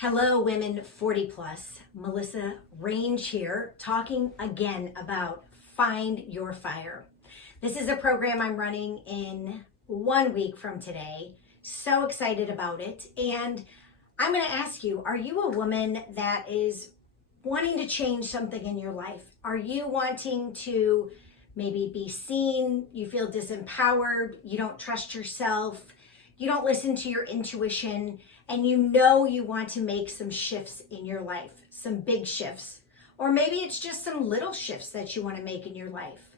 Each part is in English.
Hello, women 40 plus. Melissa Range here, talking again about Find Your Fire. This is a program I'm running in 1 week from today. So excited about it. And I'm going to ask you, are you a woman that is wanting to change something in your life? Are you wanting to maybe be seen? You feel disempowered? You don't trust yourself? You don't listen to your intuition? And you know you want to make some shifts in your life, some big shifts. Or maybe it's just some little shifts that you want to make in your life.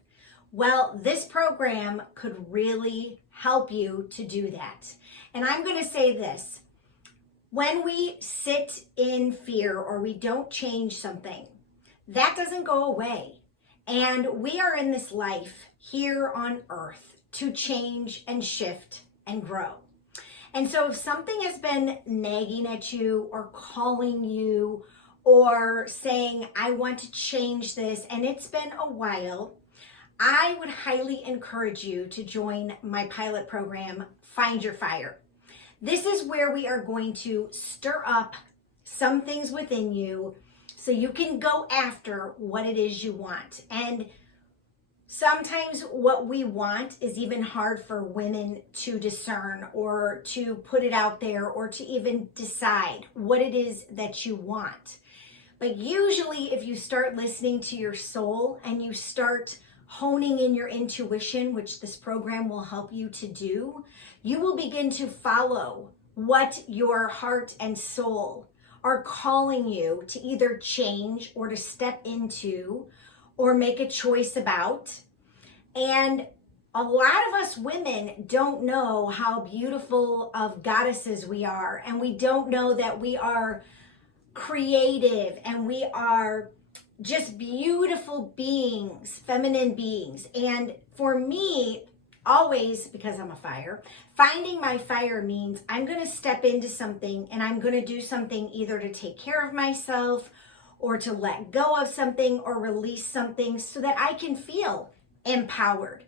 Well, this program could really help you to do that. And I'm going to say this. When we sit in fear or we don't change something, that doesn't go away. And we are in this life here on earth to change and shift and grow. And so if something has been nagging at you or calling you or saying, I want to change this, and it's been a while, I would highly encourage you to join my pilot program, Find Your Fire. This is where we are going to stir up some things within you so you can go after what it is you want. And sometimes what we want is even hard for women to discern or to put it out there or to even decide what it is that you want. But usually if you start listening to your soul and you start honing in your intuition, which this program will help you to do, you will begin to follow what your heart and soul are calling you to either change or to step into or make a choice about. And a lot of us women don't know how beautiful of goddesses we are, and we don't know that we are creative and we are just beautiful beings, feminine beings. And for me, always, because I'm a fire, finding my fire means I'm going to step into something and I'm going to do something either to take care of myself or to let go of something or release something so that I can feel empowered.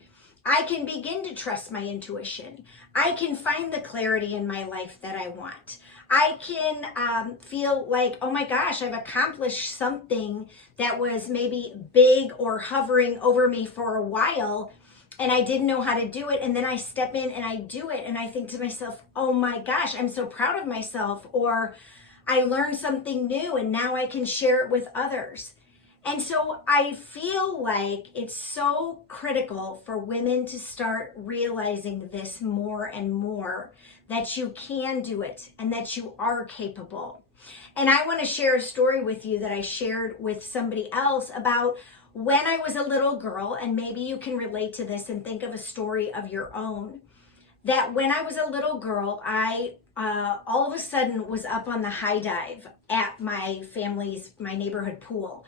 I can begin to trust my intuition. I can find the clarity in my life that I want. I can feel like, oh my gosh, I've accomplished something that was maybe big or hovering over me for a while, and I didn't know how to do it. And then I step in and I do it. And I think to myself, oh my gosh, I'm so proud of myself. Or I learned something new and now I can share it with others. And so I feel like it's so critical for women to start realizing this more and more, that you can do it and that you are capable. And I want to share a story with you that I shared with somebody else about when I was a little girl, and maybe you can relate to this and think of a story of your own. That when I was a little girl, I all of a sudden was up on the high dive at my neighborhood pool.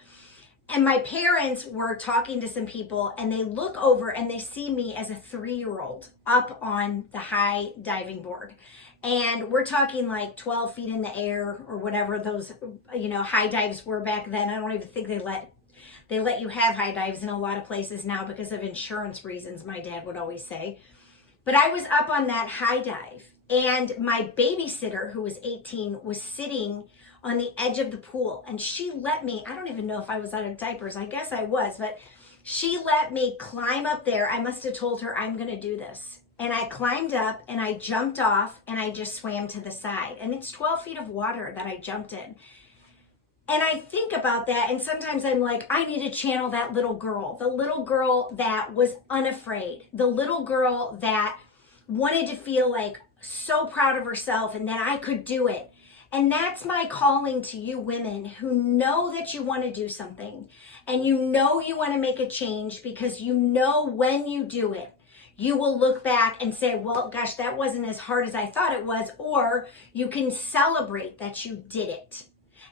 And my parents were talking to some people and they look over and they see me as a 3-year-old up on the high diving board. And we're talking like 12 feet in the air or whatever those, high dives were back then. I don't even think they let you have high dives in a lot of places now because of insurance reasons, my dad would always say. But I was up on that high dive and my babysitter, who was 18, was sitting on the edge of the pool, and she let me, I don't even know if I was out of diapers, I guess I was, but she let me climb up there. I must have told her, I'm gonna do this. And I climbed up and I jumped off and I just swam to the side. And it's 12 feet of water that I jumped in. And I think about that, and sometimes I'm like, I need to channel that little girl, the little girl that was unafraid, the little girl that wanted to feel like so proud of herself and that I could do it. And that's my calling to you women who know that you want to do something and you know you want to make a change, because you know when you do it, you will look back and say, well, gosh, that wasn't as hard as I thought it was, or you can celebrate that you did it.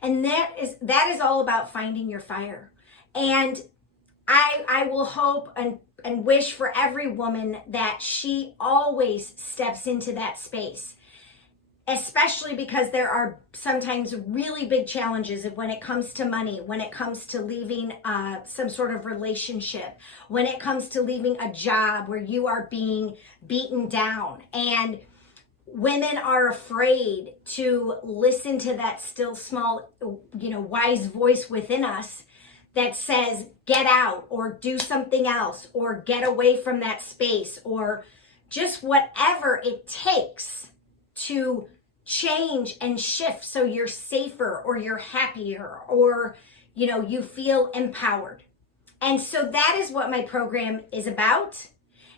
And that is all about finding your fire. And I will hope and wish for every woman that she always steps into that space, especially because there are sometimes really big challenges when it comes to money, when it comes to leaving some sort of relationship, when it comes to leaving a job where you are being beaten down. And women are afraid to listen to that still small, wise voice within us that says, get out or do something else or get away from that space or just whatever it takes to change and shift so you're safer or you're happier or, you feel empowered. And so that is what my program is about.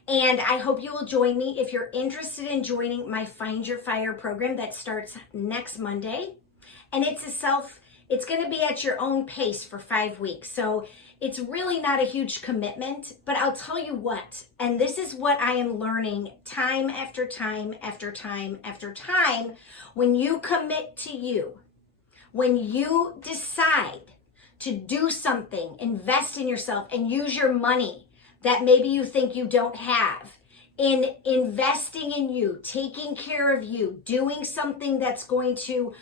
And I hope you will join me if you're interested in joining my Find Your Fire program that starts next Monday. And it's going to be at your own pace for 5 weeks. So it's really not a huge commitment, but I'll tell you what, and this is what I am learning time after time after time after time, when you commit to you, when you decide to do something, invest in yourself and use your money that maybe you think you don't have, in investing in you, taking care of you, doing something that's going to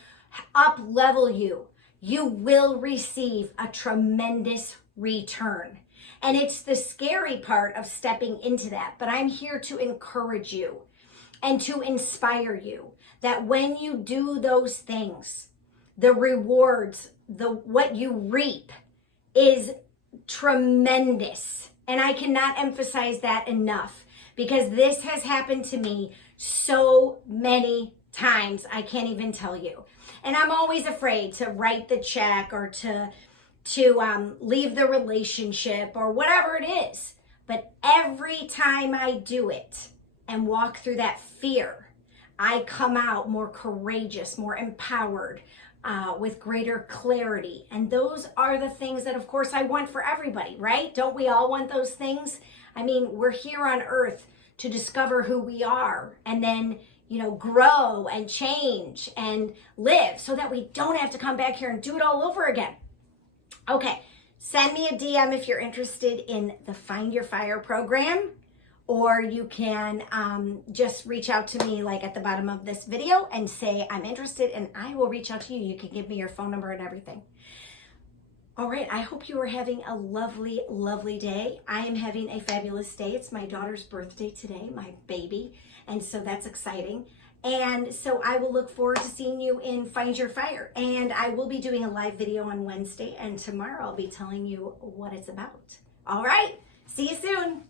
up level you, you will receive a tremendous return. And it's the scary part of stepping into that. But I'm here to encourage you and to inspire you that when you do those things, the rewards, what you reap is tremendous. And I cannot emphasize that enough because this has happened to me so many times. I can't even tell you. And I'm always afraid to write the check or to leave the relationship or whatever it is. But every time I do it and walk through that fear, I come out more courageous, more empowered, with greater clarity. And those are the things that, of course, I want for everybody, right? Don't we all want those things? I mean, we're here on earth to discover who we are and then, grow and change and live so that we don't have to come back here and do it all over again. Okay, send me a DM if you're interested in the Find Your Fire program, or you can just reach out to me like at the bottom of this video and say, I'm interested, and I will reach out to you. You can give me your phone number and everything. All right, I hope you are having a lovely, lovely day. I am having a fabulous day. It's my daughter's birthday today, my baby, and so that's exciting. And so I will look forward to seeing you in Find Your Fire. And I will be doing a live video on Wednesday, and tomorrow I'll be telling you what it's about. All right, see you soon.